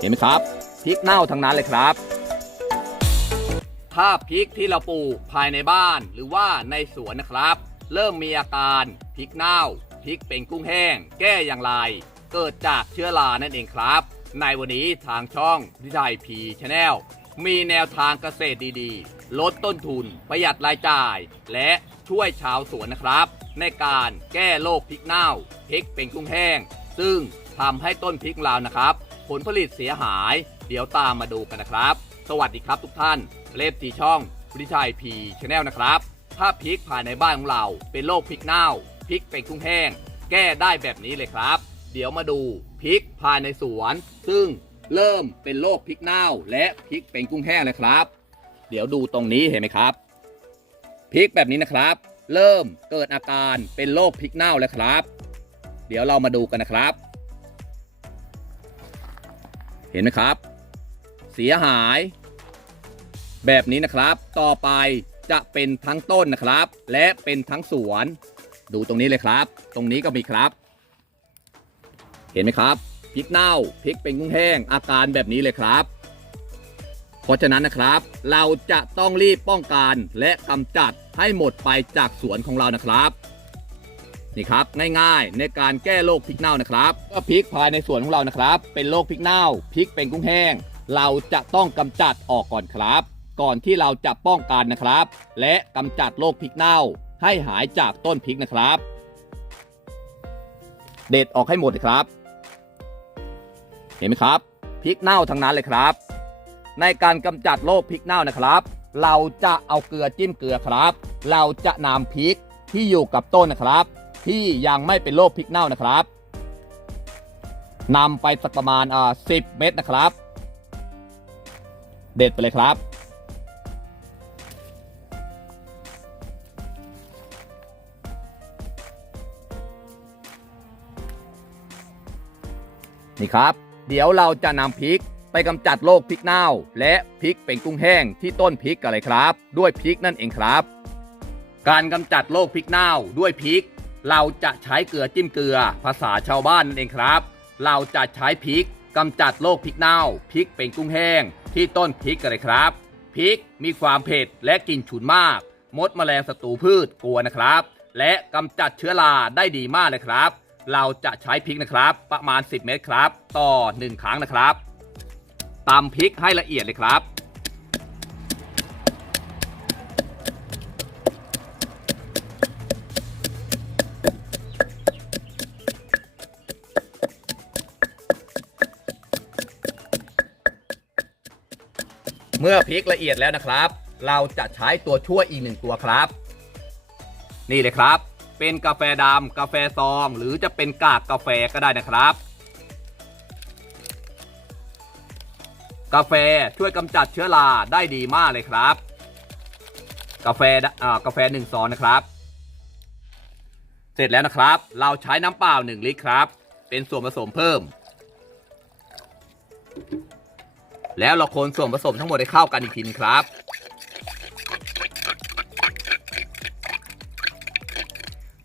เห็นไหมครับพริกเน่าทั้งนั้นเลยครับ ถ้าพริกที่เราปลูกภายในบ้านหรือว่าในสวนนะครับ เริ่มมีอาการพริกเน่าพริกเป็นกุ้งแห้ง แก้อย่างไร เกิดจากเชื้อรานั่นเองครับ ในวันนี้ทางช่องพิชัยพีชาแนลมีแนวทางเกษตรดีๆ ลดต้นทุนประหยัดรายจ่าย และช่วยชาวสวนนะครับ ในการแก้โรคพริกเน่าพริกเป็นกุ้งแห้ง ซึ่งทำให้ต้นพริกเรานะครับ ผลผลิตเสียหาย เดี๋ยวตามมาดูกันนะครับ สวัสดีครับทุกท่านเลฟทีช่องพิชัยพีชาแนลนะครับ ถ้าพริกภายในบ้านของเราเป็นโรคพริกเน่าพริกเป็นกุ้งแห้ง แก้ได้แบบนี้เลยครับ เดี๋ยวมาดูพริกภายในสวน ซึ่งเริ่มเป็นโรคพริกเน่า และพริกเป็นกุ้งแห้งเลยครับ เดี๋ยวดูตรงนี้เห็นไหมครับพริกแบบนี้นะครับ เริ่มเกิดอาการเป็นโรคพริกเน่าแล้วครับ เดี๋ยวเรามาดูกันนะครับ เห็นไหมครับ เสียหาย แบบนี้นะครับ ต่อไปจะเป็นทั้งต้นนะครับ และเป็นทั้งสวน ดูตรงนี้เลยครับ ตรงนี้ก็มีครับ เห็นไหมครับพริกเน่าพริกเป็นกุ้งแห้งอาการแบบนี้เลยครับ เพราะฉะนั้นนะครับ เราจะต้องรีบป้องกันและกำจัดให้หมดไปจากสวนของเรานะครับ นี่ครับง่ายๆ ในการแก้โรคพริกเน่านะครับก็พริกภายในสวนของเรานะครับ เป็นโรคพริกเน่าพริกเป็นกุ้งแห้ง เราจะต้องกำจัดออกก่อนครับ ก่อนที่เราจะป้องกันนะครับ และกำจัดโรคพริกเน่า ให้หายจากต้นพริกนะครับ เด็ดออกให้หมดเลยครับ เห็นไหมครับพริกเน่าทั้งนั้นเลยครับ ในการกำจัดโรคพริกเน่านะครับ เราจะเอาเกลือจิ้มเกลือครับ เราจะนำพริกที่อยู่กับต้นนะครับ ที่ยังไม่เป็นโรคพริกเน่านะครับนำไปสักประมาณอ่าสิเม็ดนะครับ เด็ดไปเลยครับ นี่ครับ เดี๋ยวเราจะนำพริกไปกำจัดโรคพริกเน่า และพริกเป็นกุ้งแห้งที่ต้นพริกกันเลยครับ ด้วยพริกนั่นเองครับ การกำจัดโรคพริกเน่าด้วยพริก เราจะใช้เกลือจิ้มเกลือ ภาษาชาวบ้านนั่นเองครับ เราจะใช้พริกกำจัดโรคพริกเน่าพริกเป็นกุ้งแห้ง ที่ต้นพริกกันเลยครับพริกมีความเผ็ดและกลิ่นฉุนมาก มดแมลงศัตรูพืชกลัวนะครับ และกำจัดเชื้อราได้ดีมากเลยครับ เราจะใช้พริกนะครับ ประมาณ 10 เม็ดครับ ต่อ 1 ครั้งนะครับตำพริกให้ละเอียดเลยครับ เมื่อพริกละเอียดแล้วนะครับ เราจะใช้ตัวช่วยอีกหนึ่งตัวครับ นี่เลยครับ เป็นกาแฟดำกาแฟซอง หรือจะเป็นกากกาแฟก็ได้นะครับ กาแฟช่วยกำจัดเชื้อราได้ดีมากเลยครับ กาแฟอ่ากาแฟหนึ่งซองนะครับเสร็จแล้วนะครับ เราใช้น้ำเปล่า 1 ลิตรครับ เป็นส่วนผสมเพิ่ม แล้วเราคนส่วนผสมทั้งหมดให้เข้ากันอีกทีนึงครับ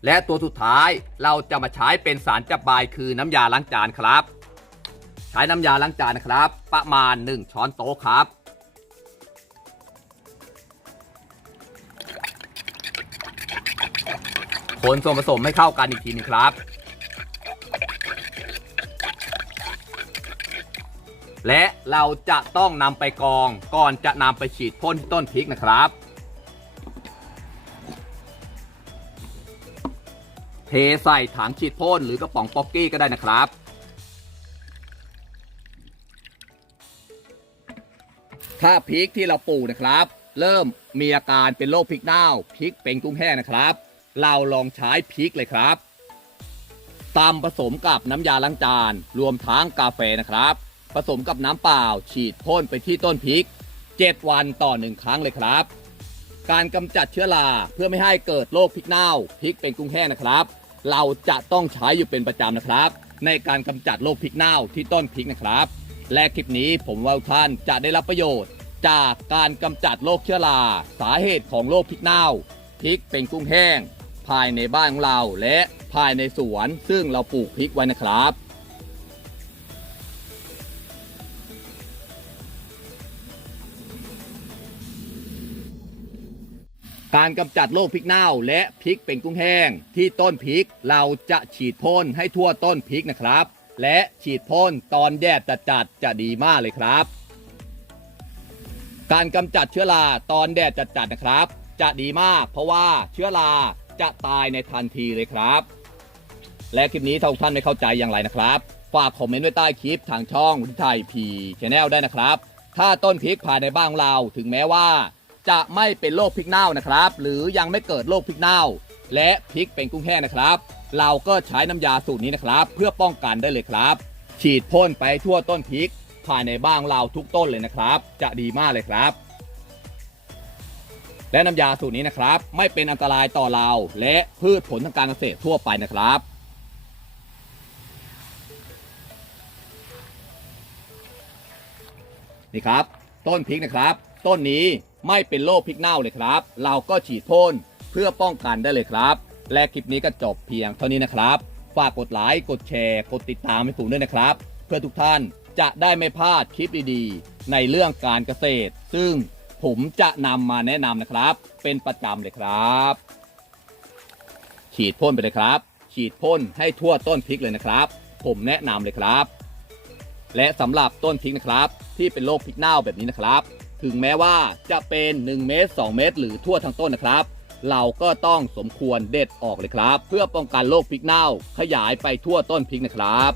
และตัวสุดท้ายเราจะมาใช้เป็นสารจับบายคือน้ำยาล้างจานครับ ใช้น้ำยาล้างจานนะครับ ประมาณ 1 ช้อนโต๊ะครับคนส่วนผสมให้เข้ากันอีกทีนึงครับ และเราจะต้องนำไปกรองก่อนจะนำไปฉีดพ่นต้นพริกนะครับ เทใส่ถังฉีดพ่นหรือกระป๋องป๊อกกี้ก็ได้นะครับถ้าพริกที่เราปลูกนะครับ เริ่มมีอาการเป็นโรคพริกเน่าพริกเป็นกุ้งแห้งนะครับ เราลองใช้พริกเลยครับตำผสมกับน้ำยาล้างจาน รวมทั้งกาแฟนะครับ ผสมกับน้ำเปล่า ฉีดพ่นไปที่ต้นพริก 7 วันต่อ1ครั้งเลยครับ การกำจัดเชื้อราเพื่อไม่ให้เกิดโรคพริกเน่าพริกเป็นกุ้งแห้งนะครับ เราจะต้องใช้อยู่เป็นประจำนะครับ ในการกำจัดโรคพริกเน่าที่ต้นพริกนะครับ และคลิปนี้ผมว่าท่านจะได้รับประโยชน์ จากการกำจัดโรคเชื้อราสาเหตุของโรคพริกเน่าพริกเป็นกุ้งแห้ง ภายในบ้านของเราและภายในสวนซึ่งเราปลูกพริกไว้นะครับ การกำจัดโรคพริกเน่าและพริกเป็นกุ้งแห้ง ที่ต้นพริกเราจะฉีดพ่นให้ทั่วต้นพริกนะครับ และฉีดพ่นตอนแดดจัดๆจะดีมากเลยครับ การกำจัดเชื้อราตอนแดดจัดๆนะครับ จะดีมาก เพราะว่าเชื้อราจะตายในทันทีเลยครับ และคลิปนี้ถ้าท่านไม่เข้าใจอย่างไรนะครับ ฝากคอมเมนต์ไว้ใต้คลิปทางช่องวิทยไทยพีชแนลได้นะครับ ถ้าต้นพริกภายในบ้านของเราถึงแม้ว่า จะไม่เป็นโรคพริกเน่านะครับ หรือยังไม่เกิดโรคพริกเน่า และพริกเป็นกุ้งแห้งนะครับ เราก็ใช้น้ำยาสูตรนี้นะครับ เพื่อป้องกันได้เลยครับ ฉีดพ่นไปทั่วต้นพริก ภายในบ้านเราทุกต้นเลยนะครับ จะดีมากเลยครับ และน้ำยาสูตรนี้นะครับ ไม่เป็นอันตรายต่อเรา และพืชผลทางการเกษตรทั่วไปนะครับนี่ครับ ต้นพริกนะครับ ต้นนี้ ไม่เป็นโรคพริกเน่าเลยครับ เราก็ฉีดพ่นเพื่อป้องกันได้เลยครับ และคลิปนี้ก็จบเพียงเท่านี้นะครับ ฝากกดไลค์กดแชร์ กดติดตามให้ผมด้วยนะครับ เพื่อทุกท่านจะได้ไม่พลาดคลิปดีๆ ในเรื่องการเกษตร ซึ่งผมจะนำมาแนะนำนะครับ เป็นประจำเลยครับ ฉีดพ่นไปเลยครับ ฉีดพ่นให้ทั่วต้นพริกเลยนะครับ ผมแนะนำเลยครับ และสำหรับต้นพริกนะครับ ที่เป็นโรคพริกเน่าแบบนี้นะครับ ถึงแม้ว่าจะเป็น1เมตร2 เมตร หรือทั่วทั้งต้นนะครับ เราก็ต้องสมควรเด็ดออกเลยครับ เพื่อป้องกันโรคพริกเน่าขยายไปทั่วต้นพริกนะครับ